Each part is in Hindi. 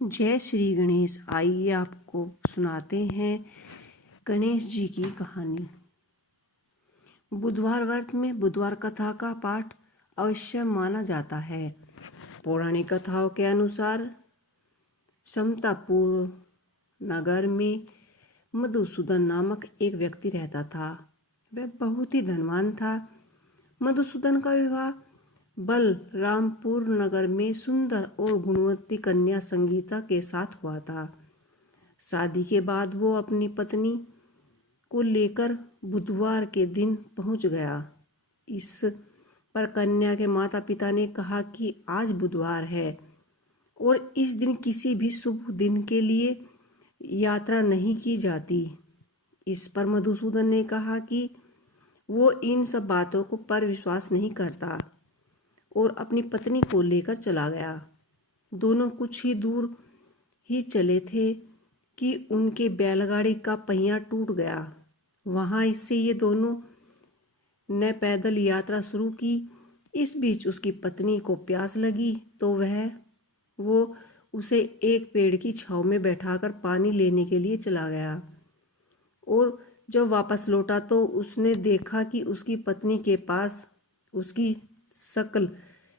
जय श्री गणेश। आइए आपको सुनाते हैं गणेश जी की कहानी। बुधवार व्रत में बुधवार कथा का पाठ अवश्य माना जाता है। पौराणिक कथाओं के अनुसार समतापुर नगर में मधुसूदन नामक एक व्यक्ति रहता था। वह बहुत ही धनवान था। मधुसूदन का विवाह बलरामपुर नगर में सुंदर और गुणवती कन्या संगीता के साथ हुआ था। शादी के बाद वो अपनी पत्नी को लेकर बुधवार के दिन पहुंच गया। इस पर कन्या के माता पिता ने कहा कि आज बुधवार है और इस दिन किसी भी शुभ दिन के लिए यात्रा नहीं की जाती। इस पर मधुसूदन ने कहा कि वो इन सब बातों को पर विश्वास नहीं करता और अपनी पत्नी को लेकर चला गया। दोनों कुछ ही दूर ही चले थे कि उनके बैलगाड़ी का पहिया टूट गया। वहां से ये दोनों ने पैदल यात्रा शुरू की। इस बीच उसकी पत्नी को प्यास लगी तो वो उसे एक पेड़ की छांव में बैठाकर पानी लेने के लिए चला गया और जब वापस लौटा तो उसने देखा कि उसकी पत्नी के पास उसकी शक्ल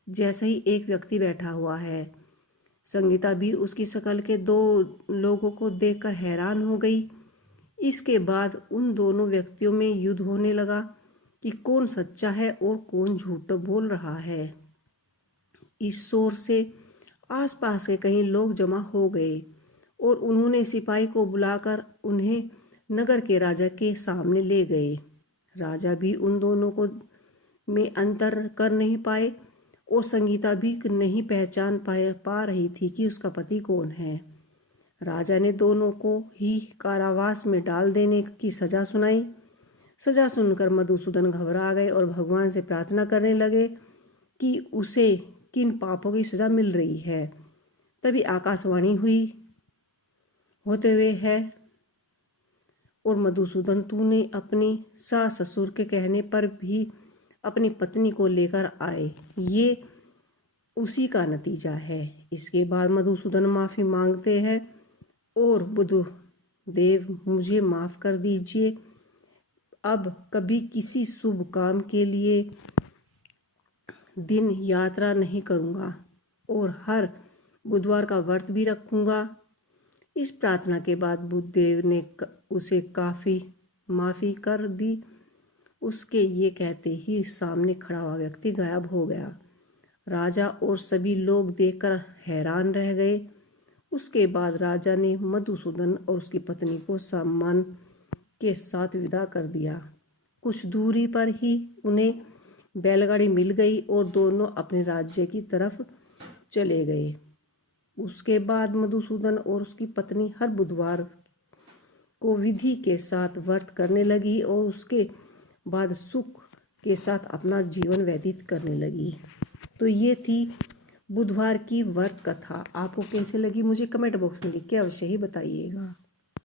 जैसा ही एक व्यक्ति बैठा हुआ है। संगीता भी उसकी शक्ल के दो लोगों को देखकर हैरान हो गई। इसके बाद उन दोनों व्यक्तियों में युद्ध होने लगा कि कौन सच्चा है और कौन झूठ बोल रहा है। इस शोर से आसपास के कई लोग जमा हो गए और उन्होंने सिपाही को बुलाकर उन्हें नगर के राजा के सामने ले गए। राजा भी उन दोनों को में अंतर कर नहीं पाए और संगीता भी नहीं पहचान पा रही थी कि उसका पति कौन है। राजा ने दोनों को ही कारावास में डाल देने की सजा सुनाई। सजा सुनकर मधुसूदन घबरा गए और भगवान से प्रार्थना करने लगे कि उसे किन पापों की सजा मिल रही है। तभी आकाशवाणी हुई होते हुए है और मधुसूदन तूने अपनी सास ससुर के कहने पर भी अपनी पत्नी को लेकर आए, ये उसी का नतीजा है। इसके बाद मधुसूदन माफी मांगते हैं और बुधदेव मुझे माफ कर दीजिए। अब कभी किसी शुभ काम के लिए दिन यात्रा नहीं करूंगा और हर बुधवार का व्रत भी रखूंगा। इस प्रार्थना के बाद बुधदेव ने उसे काफी माफी कर दी। उसके ये कहते ही सामने खड़ा हुआ व्यक्ति गायब हो गया। राजा और सभी लोग देखकर हैरान रह गए। उसके बाद राजा ने मधुसूदन और उसकी पत्नी को सम्मान के साथ विदा कर दिया। कुछ दूरी पर ही उन्हें बैलगाड़ी मिल गई और दोनों अपने राज्य की तरफ चले गए। उसके बाद मधुसूदन और उसकी पत्नी हर बुधवार को विधि के साथ व्रत करने लगी और उसके बाद सुख के साथ अपना जीवन व्यतीत करने लगी। तो ये थी बुधवार की व्रत कथा। आपको कैसे लगी मुझे कमेंट बॉक्स में लिख के अवश्य ही बताइएगा।